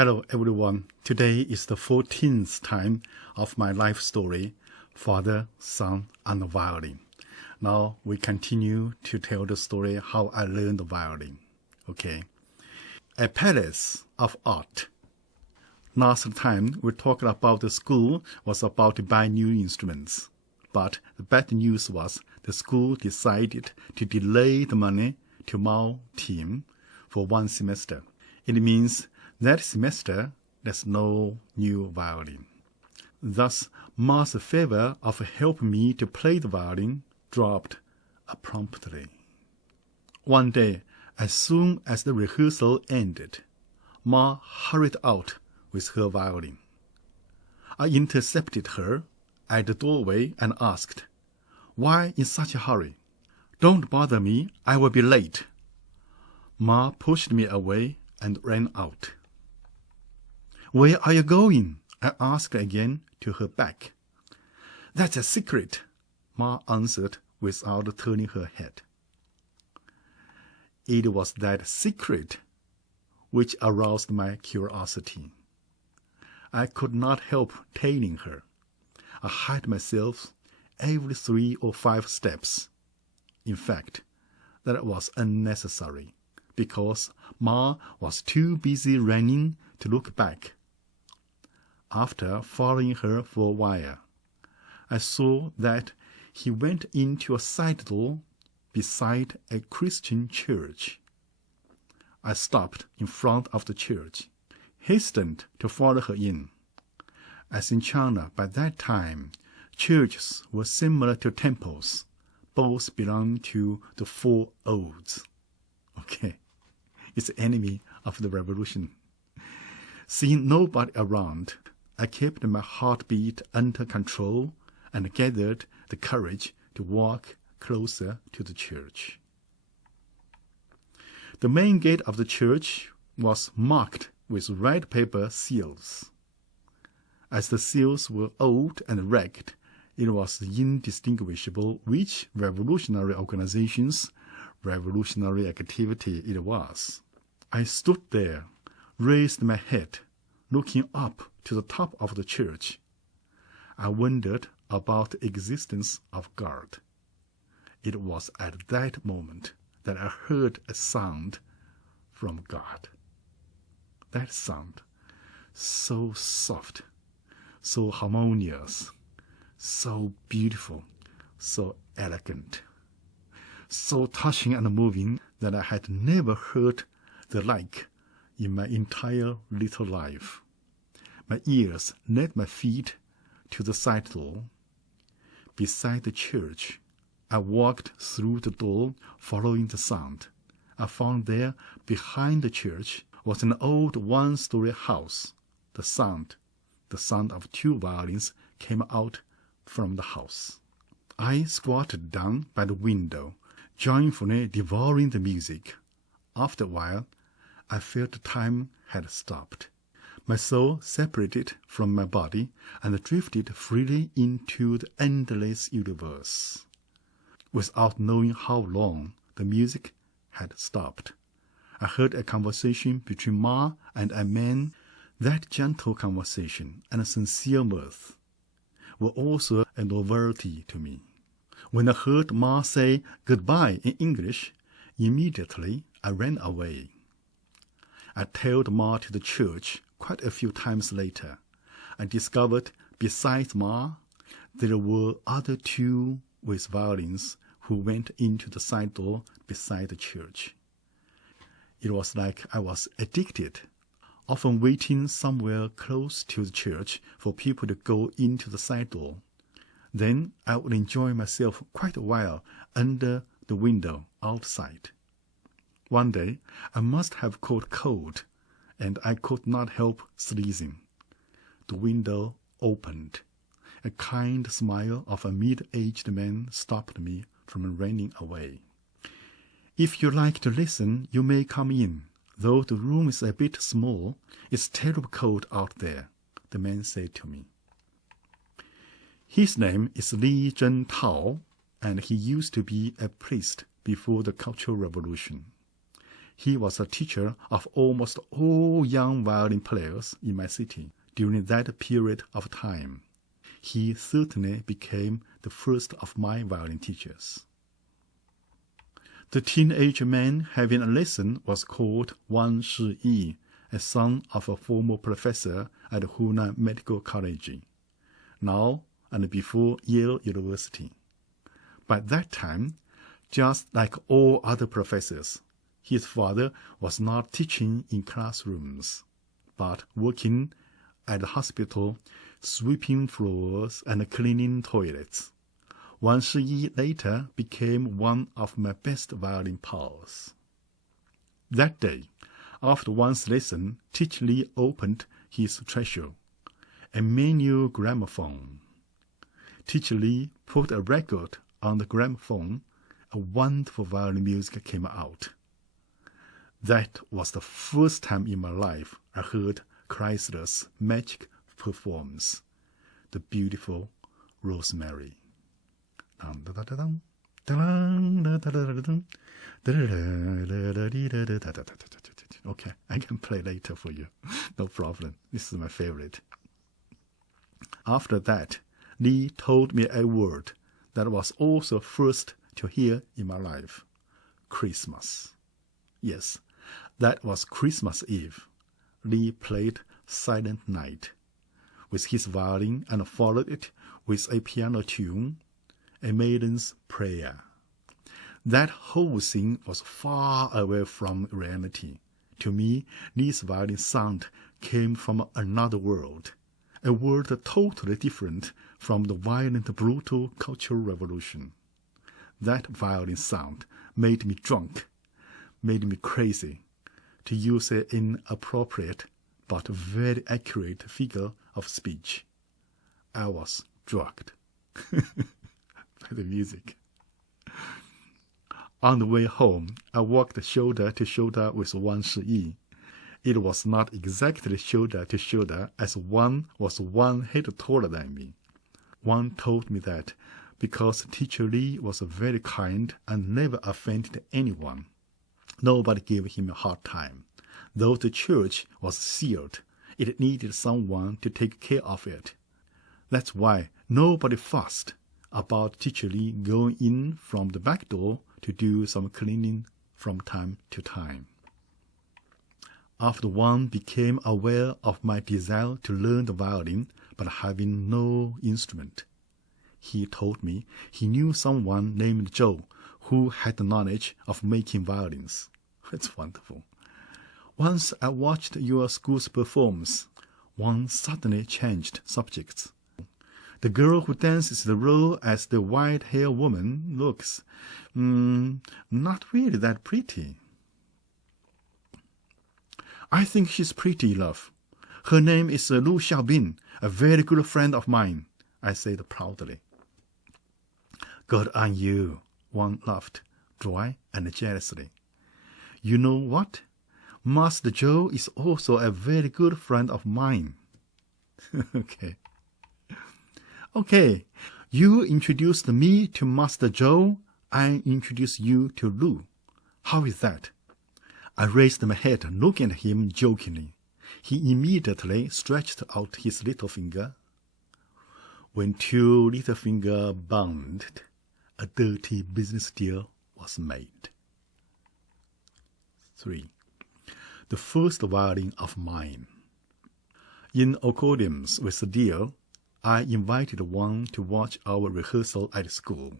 Hello everyone. Today is the 14th time of my life story, Father, Son, and the Violin. Now we continue to tell the story how I learned the violin. Okay. A palace of art. Last time we talked about the school was about to buy new instruments. But the bad news was the school decided to delay the money to my team for 1 semester. It means that semester there's no new violin. Thus, Ma's favor of helping me to play the violin dropped promptly. One day, as soon as the rehearsal ended, Ma hurried out with her violin. I intercepted her at the doorway and asked, "Why in such a hurry? Don't bother me, I will be late." Ma pushed me away and ran out. "Where are you going?" I asked again to her back. "That's a secret," Ma answered without turning her head. It was that secret which aroused my curiosity. I could not help telling her. I hid myself every 3 or 5 steps. In fact, that was unnecessary, because Ma was too busy running to look back. After following her for a while, I saw that he went into a side door beside a Christian church. I stopped in front of the church, hastened to follow her in. As in China by that time, churches were similar to temples. Both belonged to the 4 Odes. Okay, it's the enemy of the revolution. Seeing nobody around, I kept my heartbeat under control and gathered the courage to walk closer to the church. The main gate of the church was marked with red paper seals. As the seals were old and ragged, it was indistinguishable which revolutionary organization's revolutionary activity it was. I stood there, raised my head, looking up to the top of the church. I wondered about the existence of God. It was at that moment that I heard a sound from God. That sound, so soft, so harmonious, so beautiful, so elegant, so touching and moving that I had never heard the like in my entire little life. My ears led my feet to the side door. Beside the church, I walked through the door, following the sound. I found there, behind the church, was an old 1-story house. The sound of 2 violins came out from the house. I squatted down by the window, joyfully devouring the music. After a while, I felt time had stopped. My soul separated from my body and drifted freely into the endless universe. Without knowing how long the music had stopped, I heard a conversation between Ma and a man. That gentle conversation and sincere mirth were also a novelty to me. When I heard Ma say goodbye in English, immediately I ran away. I tailed Ma to the church quite a few times later. I discovered besides Ma, there were other 2 with violins who went into the side door beside the church. It was like I was addicted, often waiting somewhere close to the church for people to go into the side door. Then I would enjoy myself quite a while under the window outside. One day I must have caught cold, and I could not help sneezing. The window opened. A kind smile of a middle-aged man stopped me from running away. "If you like to listen, you may come in. Though the room is a bit small, it's terribly cold out there," the man said to me. His name is Li Zhentao, and he used to be a priest before the Cultural Revolution. He was a teacher of almost all young violin players in my city during that period of time. He certainly became the first of my violin teachers. The teenage man having a lesson was called Wang Shiyi, a son of a former professor at Hunan Medical College, now and before Yale University. By that time, just like all other professors, his father was not teaching in classrooms, but working at the hospital, sweeping floors and cleaning toilets. Wang Shiyi later became one of my best violin pals. That day, after Wang's lesson, Teacher Li opened his treasure, a manual gramophone. Teacher Li put a record on the gramophone. A wonderful violin music came out. That was the first time in my life I heard Chrysler's magic performance, the beautiful Rosemary. Okay, I can play later for you. No problem. This is my favorite. After that, Li told me a word that was also first to hear in my life. Christmas. Yes, that was Christmas Eve. Li played Silent Night with his violin and followed it with a piano tune, A Maiden's Prayer. That whole scene was far away from reality. To me, Li's violin sound came from another world, a world totally different from the violent, brutal Cultural Revolution. That violin sound made me drunk, made me crazy, to use an inappropriate but very accurate figure of speech. I was drugged by the music. On the way home, I walked shoulder to shoulder with Wang Shiyi. It was not exactly shoulder to shoulder, as Wang was 1 head taller than me. Wang told me that because Teacher Li was very kind and never offended anyone, nobody gave him a hard time. Though the church was sealed, it needed someone to take care of it. That's why nobody fussed about Teacher Li going in from the back door to do some cleaning from time to time. After Wang became aware of my desire to learn the violin, but having no instrument, he told me he knew someone named Zhou who had the knowledge of making violins. It's wonderful. Once I watched your school's performance, Wang suddenly changed subjects. The girl who dances the role as the white-haired woman looks, not really that pretty. I think she's pretty, love. Her name is Lu Xiaobin, a very good friend of mine, I said proudly. Good on you, Wang laughed, dry and jealously. You know what? Master Zhou is also a very good friend of mine. Okay, you introduced me to Master Zhou, I introduced you to Lu. How is that? I raised my head, looking at him jokingly. He immediately stretched out his little finger. When 2 little fingers bonded, a dirty business deal was made. 3. The first violin of mine. In accordance with the deal, I invited Wang to watch our rehearsal at school.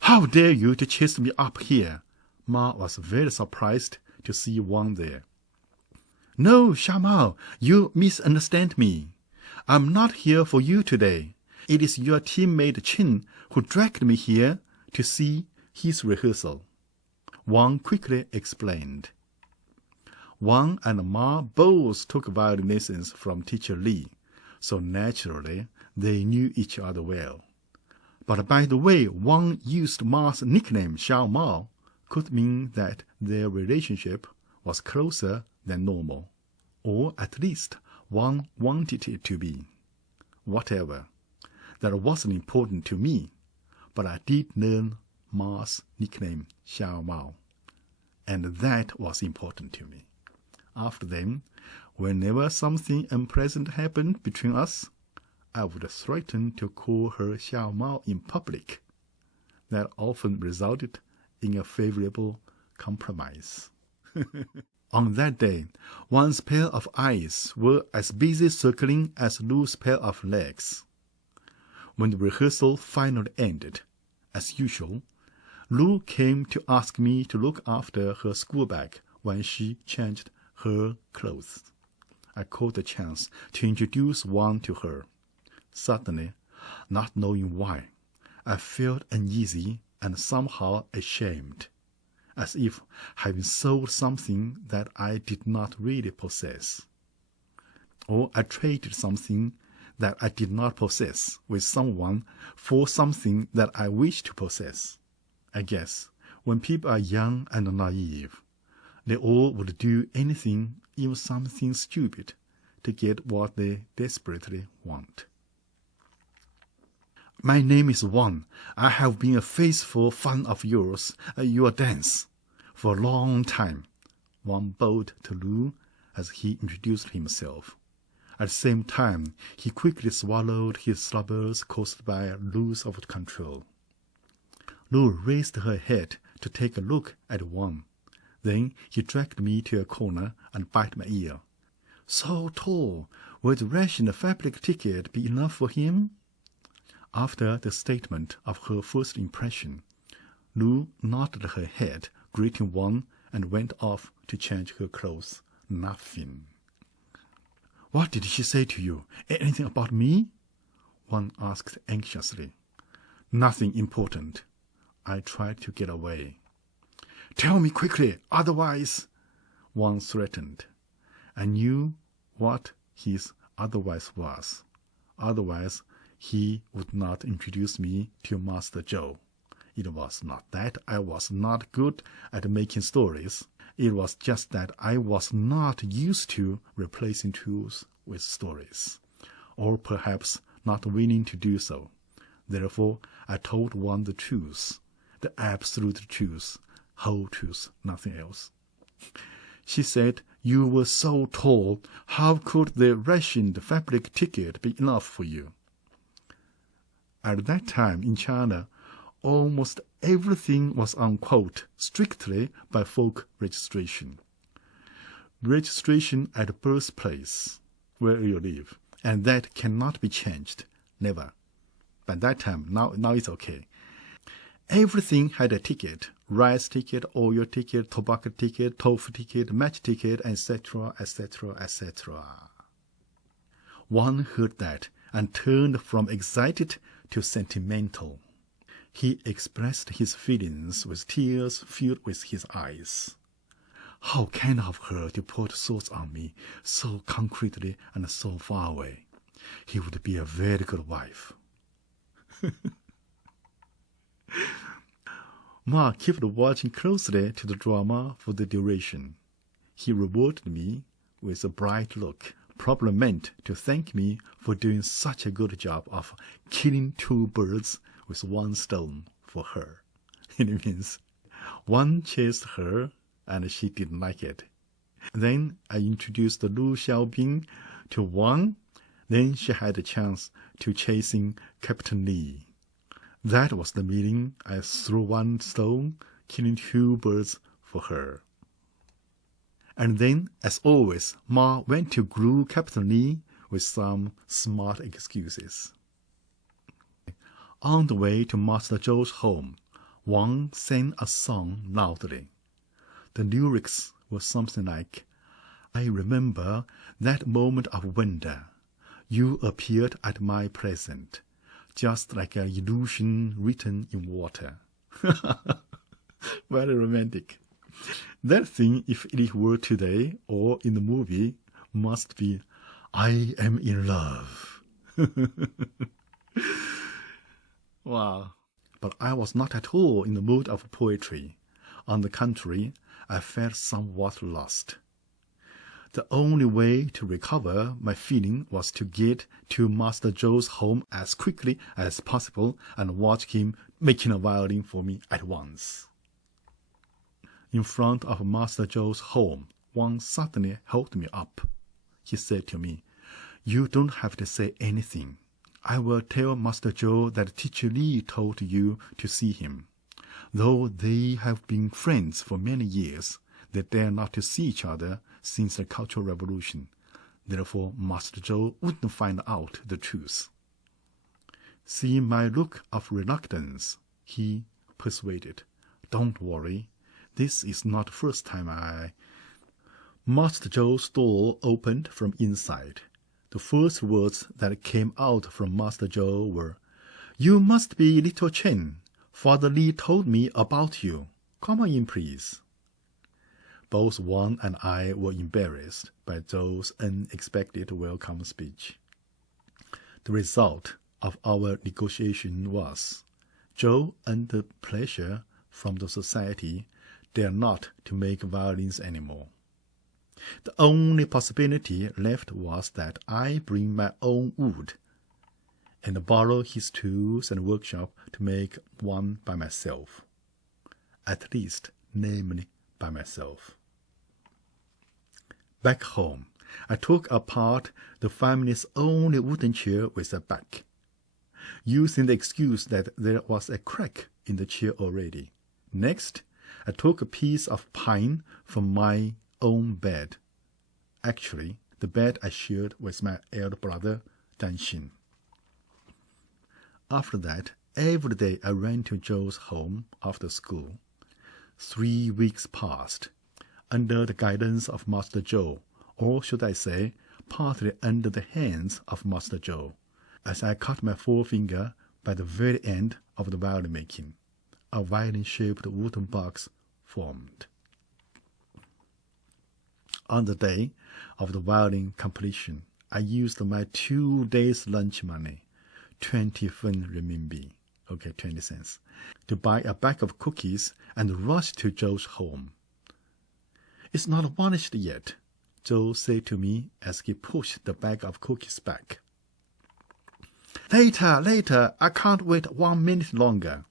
How dare you to chase me up here? Ma was very surprised to see Wang there. No, Xiaomao, you misunderstand me. I'm not here for you today. It is your teammate Qin who dragged me here to see his rehearsal. Wang quickly explained. Wang and Ma both took violin lessons from Teacher Li, so naturally they knew each other well. But by the way Wang used Ma's nickname Xiao Mao could mean that their relationship was closer than normal, or at least Wang wanted it to be. Whatever, that wasn't important to me, but I did learn Ma's nickname Xiao Mao. and that was important to me. After then, whenever something unpleasant happened between us, I would threaten to call her Xiao Mao in public. That often resulted in a favorable compromise. On that day, one's pair of eyes were as busy circling as Lu's pair of legs. When the rehearsal finally ended, as usual, Lu came to ask me to look after her school bag when she changed her clothes. I caught the chance to introduce one to her. Suddenly, not knowing why, I felt uneasy and somehow ashamed, as if having sold something that I did not really possess. Or I traded something that I did not possess with someone for something that I wish to possess. I guess when people are young and naive, they all would do anything, even something stupid, to get what they desperately want. My name is Wang. I have been a faithful fan of yours, your dance, for a long time, Wang bowed to Lu as he introduced himself. At the same time, he quickly swallowed his slubbers caused by a loss of control. Lu raised her head to take a look at Wang. Then he dragged me to a corner and bit my ear. So tall, would the ration fabric ticket be enough for him? After the statement of her first impression, Lu nodded her head, greeting Wang, and went off to change her clothes, laughing. What did she say to you? Anything about me? Wang asked anxiously. Nothing important. I tried to get away. Tell me quickly, otherwise, Wang threatened. I knew what his otherwise was. Otherwise, he would not introduce me to Master Zhou. It was not that I was not good at making stories. It was just that I was not used to replacing tools with stories, or perhaps not willing to do so. Therefore, I told Wang the truth, the absolute truth, whole truth, nothing else. She said, you were so tall, how could the rationed fabric ticket be enough for you? At that time in China, almost everything was on quote strictly by folk registration. Registration at birthplace, where you live, and that cannot be changed, never. By that time, now it's okay. Everything had a ticket, rice ticket, oil ticket, tobacco ticket, tofu ticket, match ticket, etc., etc., etc. One heard that and turned from excited to sentimental. He expressed his feelings with tears filled with his eyes. How kind of her to put thoughts on me so concretely and so far away. He would be a very good wife. Ma kept watching closely to the drama for the duration. He rewarded me with a bright look, probably meant to thank me for doing such a good job of killing two birds with one stone for her. It means one chased her and she didn't like it. Then I introduced Lu Xiaobing to Wang. Then she had a chance to chasing Captain Li. That was the meaning I threw one stone, killing two birds for her. And then, as always, Ma went to glue Captain Li with some smart excuses. On the way to Master Zhou's home, Wang sang a song loudly. The lyrics were something like, I remember that moment of wonder. You appeared at my present, just like an illusion written in water. Very romantic. That thing, if it were today or in the movie, must be, I am in love. Wow. But I was not at all in the mood of poetry. On the contrary, I felt somewhat lost. The only way to recover my feeling was to get to Master Zhou's home as quickly as possible and watch him making a violin for me at once. In front of Master Zhou's home, one suddenly held me up. He said to me, "You don't have to say anything. I will tell Master Zhou that Teacher Li told you to see him. Though they have been friends for many years, they dare not to see each other since the Cultural Revolution. Therefore, Master Zhou wouldn't find out the truth." Seeing my look of reluctance, he persuaded, "Don't worry. This is not the first time Master Zhou's door opened from inside. The first words that came out from Master Zhou were, "You must be little Chen. Father Li told me about you. Come on in, please." Both Wang and I were embarrassed by Zhou's unexpected welcome speech. The result of our negotiation was, Zhou, under pressure from the society, dared not to make violins anymore. The only possibility left was that I bring my own wood and borrow his tools and workshop to make one by myself. At least, namely, by myself. Back home, I took apart the family's only wooden chair with a back, using the excuse that there was a crack in the chair already. Next, I took a piece of pine from my own bed. Actually, the bed I shared with my elder brother, Dan Xin. After that, every day I ran to Zhou's home after school. 3 weeks passed, under the guidance of Master Zhou, or should I say, partly under the hands of Master Zhou, as I cut my forefinger by the very end of the violin making. A violin-shaped wooden box formed. On the day of the violin completion, I used my 2 days' lunch money, 20 fen renminbi, 20 cents, to buy a bag of cookies and rush to Zhou's home. "It's not varnished yet," Zhou said to me as he pushed the bag of cookies back. Later, I can't wait 1 minute longer."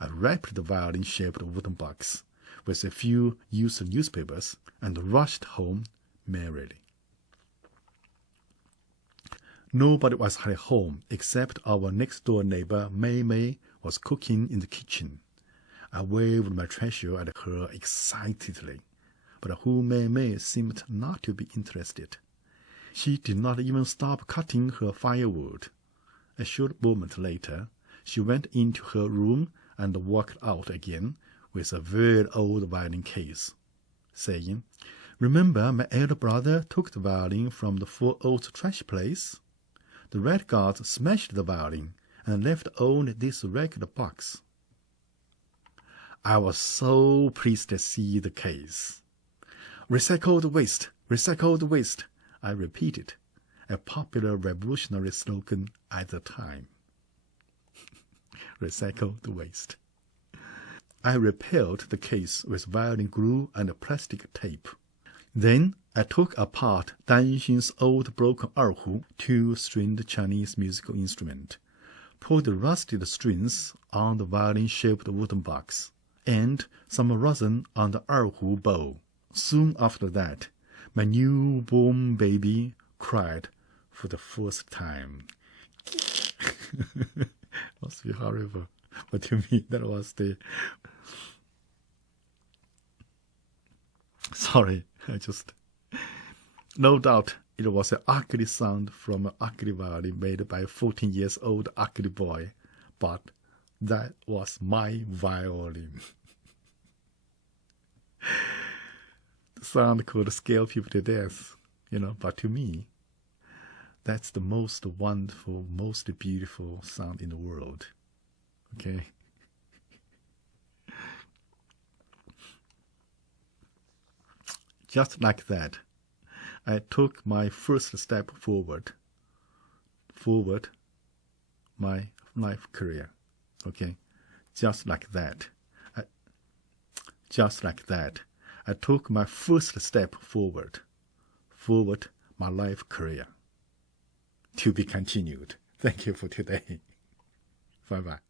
I wrapped the violin-shaped wooden box with a few used newspapers and rushed home merrily. Nobody was at home except our next-door neighbor Mei Mei was cooking in the kitchen. I waved my treasure at her excitedly, but Mei Mei seemed not to be interested. She did not even stop cutting her firewood. A short moment later, she went into her room and walked out again with a very old violin case, saying, "Remember my elder brother took the violin from the 4 Oats trash place? The red guards smashed the violin and left only this regular box." I was so pleased to see the case. "Recycled waste," I repeated, a popular revolutionary slogan at the time. Recycled waste. I repelled the case with violin glue and plastic tape. Then I took apart Dan Xin's old broken erhu, 2-stringed Chinese musical instrument, put the rusted strings on the violin-shaped wooden box, and some rosin on the erhu bowl. Soon after that, my newborn baby cried for the first time. Must be horrible, but to me that was the... Sorry, No doubt it was an ugly sound from an ugly violin made by a 14-year-old ugly boy, but that was my violin. The sound could scare people to death, but to me, that's the most wonderful, most beautiful sound in the world. Okay? Just like that, I took my first step forward my life career. Okay? Just like that, I took my first step forward my life career. To be continued. Thank you for today. Bye-bye.